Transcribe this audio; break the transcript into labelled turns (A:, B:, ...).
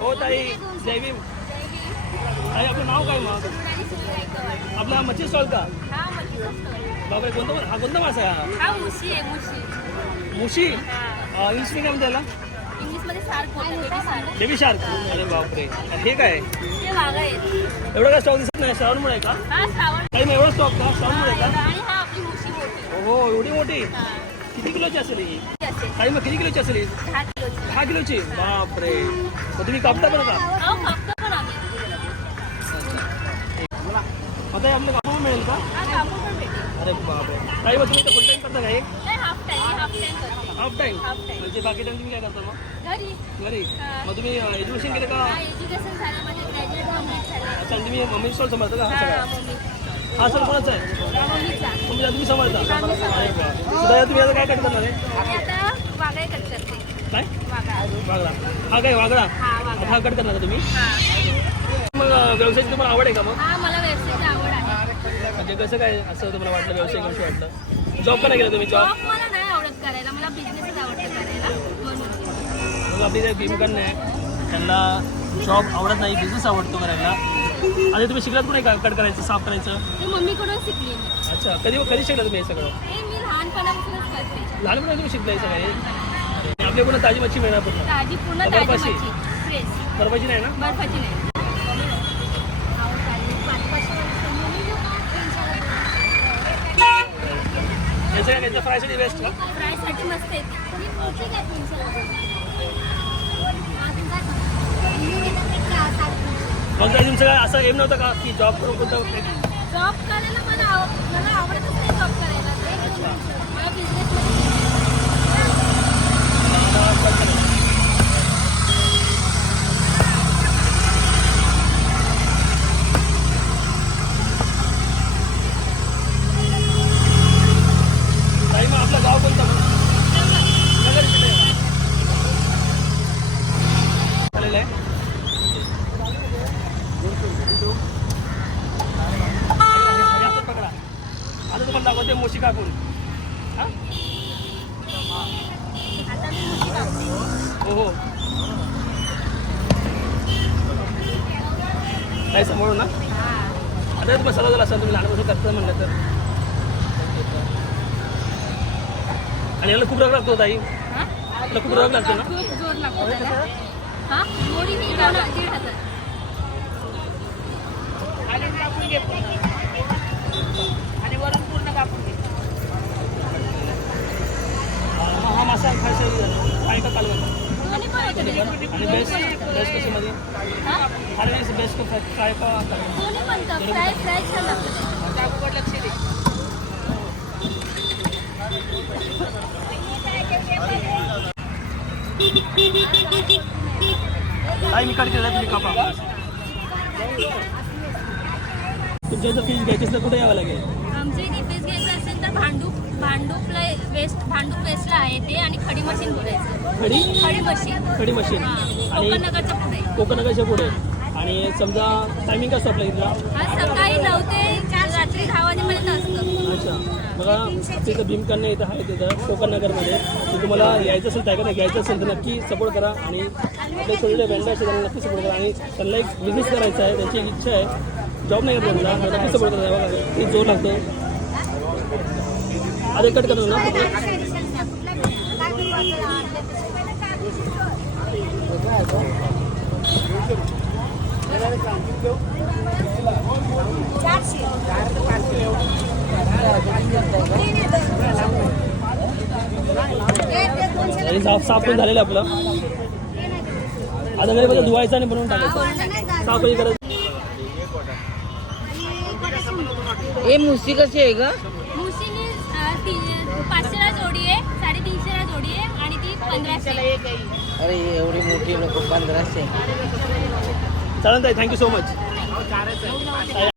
A: हो ताई नाव मच्छी स्टॉल का? बापरे, कोणता हा कोणता मासा हा?
B: हा? मुशी? आहे मुशी
A: मुशी
B: हा,
A: इंग्लिश काय
B: सार्क बोलतात बेबी
A: शार्क. अरे बापरे. हे काय?
B: वाघ
A: एवढं स्टॉक दिसत नाही श्रावणमुळे का?
B: हा श्रावण
A: एवढा स्टॉक का श्रावणमुळे आहे का?
B: आणि हा आपली मुशी मोठी
A: हो एवढी मोठी?
B: हा
A: किती किलोची असेल ही? मग किती किलोची असेल ही?
B: किलोची.
A: किलोची? बापरे. मग तुम्ही कापता पण का?
B: अहो फक्त पण आम्ही.
A: आता आपलं कापून मिळेल का?
B: हा कापूर पण भेटेल.
A: अरे बापरे. काही मग तुम्ही फुल टाईम करता का हे
B: नाही हाफ टाइम हाफ करते.
A: टाईम. म्हणजे बाकी टाईम तुम्ही काय करता मग?
B: घरी.
A: घरी?
B: हा.
A: मग तुम्ही एज्युकेशन केलं का?
B: हा एज्युकेशन झालं ग्रॅज्युएट कंप्लीट झालं.
A: अच्छा तुम्ही मम्मी स्टॉल सांभाळता का? हा
B: हा
A: सगळा?
B: मम्मी
A: हा सर कोणाचा आहे?
B: मम्मीचा.
A: तुम्ही तुम्ही सांभाळता. अरे तुम्ही आता काय कट करणार आहे
B: आणि आता वाघाही कट करते.
A: काय? वागडा हा काय वागडा
B: हा
A: हा कट करणार का तुम्ही? मग व्यवसायाची तुम्हाला आवड आहे का मग?
B: हा मला व्यवसायाची आवड आहे.
A: म्हणजे कसं काय असं तुम्हाला वाटलं व्यवसाय करू वाटलं जॉब का नाही केला तुम्ही जॉब
B: जॉब मला नाही आवडत करायला. मला बिझनेसच आवडतं करायला. म्हणून.
A: मग आपली जे भीमकर्ण आहे त्यांना जॉब आवडत नाही बिझनेस आवडतो करायला. आणि तुम्ही शिकलात पण का कट करायचं साफ करायचं?
B: ते मम्मीकडून शिकली मी.
A: अच्छा कधी कधी शिकला तुम्ही हे सगळं?
B: हे मी लहानपणापासूनच करते.
A: लहानपणी तुम्ही शिकला हे? सगळे आपल्या पुन्हा ताजी मच्छी मिळणार पूर्ण.
B: ताजी पूर्ण ताजी
A: बर्फाची?
B: मच्छी. फ्रेश
A: बरोबरची नाही ना?
B: बर्फाची नाही.
A: याचं काय याचं फ्रायसाठी बेस्ट का?
B: फ्रायसाठी मस्त येते
A: मग काय तुमचं काय असं एम नव्हतं का की जॉब करून कोणतं
B: जॉब करायला मला आव- मला आवडतच नाही जॉब करायला. मला
A: मग आपलं गाव कोणतं नगर जिल्हा आहे. चालेल आहे याचं पकडा आता तुम्हाला दाखवते मोशी काकून हा?
B: आता मी मुशी टाकते
A: हो हो काय समोर ना?
B: हा
A: आता तुम्हाला सगळं झालं असं तुम्ही लहानपासून करता म्हणलं तर. आणि याला खूप रग लागतो ताई.
B: हा?
A: याला खूप रग लागतो ना?
B: खूप जोर लागतो त्याला. हा? दीड हजार आणि वरून पूर्ण कापून घे
A: हा हा मासा खायचा काय का कालवण
B: दोन्ही पण होते त्याच्यात.
A: आणि बेस्ट बेस्ट कशामध्ये
B: हा?
A: आणि बेस्ट कालवण
B: दोन्ही तर फ्राय फ्राय छान लागतं. लक्ष दे.
A: काय मी कट केलं तुम्ही कापा. तुमच्या जर फीज घ्यायची तर कुठे यावं लागेल?
B: आमच्या इथे फीस घ्यायचं असेल तर भांडूप भांडूपला वेस्ट भांडूप वेस्टला आहे ते आणि खडी मशीन बोलायचं
A: खडी?
B: खडी मशीन.
A: खडी मशीन. आणि
B: कोकणनगरच्या पुढे.
A: कोकणाच्या पुढे. आणि समजा टायमिंग कसं आपल्या इथला?
B: हा सकाळी नऊ ते चार रात्री दहा वाजेपर्यंत असतं.
A: अच्छा. बघा तिथं भीमकर्ण इथं आहे तिथं कोकण नगरमध्ये तर तुम्हाला यायचं असेल त्याकडे घ्यायचं असेल तर नक्की सपोर्ट करा. आणि आपले थोडे वेंडर असेल त्यांना नक्की सपोर्ट करा. आणि त्यांना एक बिझनेस करायचा आहे त्यांची इच्छा आहे. जॉब नाही करत त्यांना नक्की सपोर्ट करा बघा किती जोर लागतो. अरे कट करतो ना. साफ साफ पण झालेलं आपलं. आता घरी फक्त धुवायचं आणि बनवून टाकायचं. साफ करायचं.
C: हे मुसी कशी आहे का
B: ती- पाचशेला जोडी आहे साडेतीनशेला जोडी आहे आणि ती पंधराशे
C: अरे एवढी मोठी नको पंधराशे.
A: चालेल ताई थँक्यू सो मच